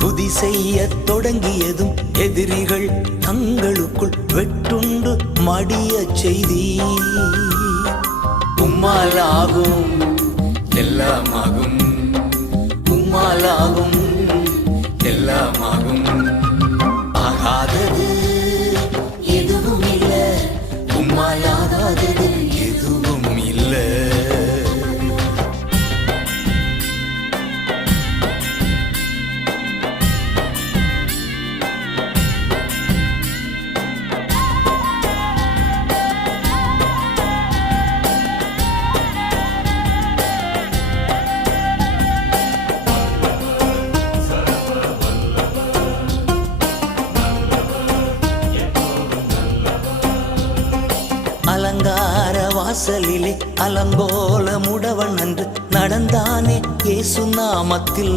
துதி செய்ய தொடங்கியதும் எதிரிகள் தங்களுக்குள் வெட்டுண்டு மடிய செய்தி. உம்மாலாகும் எல்லாமாகும், உம்மாலாகும் எல்லாமாகும். ஆகாதது எதுவும் இல்ல, உம்மாலாகாதது எதுவும் இல்ல. அலங்கார வாசலிலே அலங்கோல முடவன் அன்று நடந்தானே இயேசு நாமத்தில்.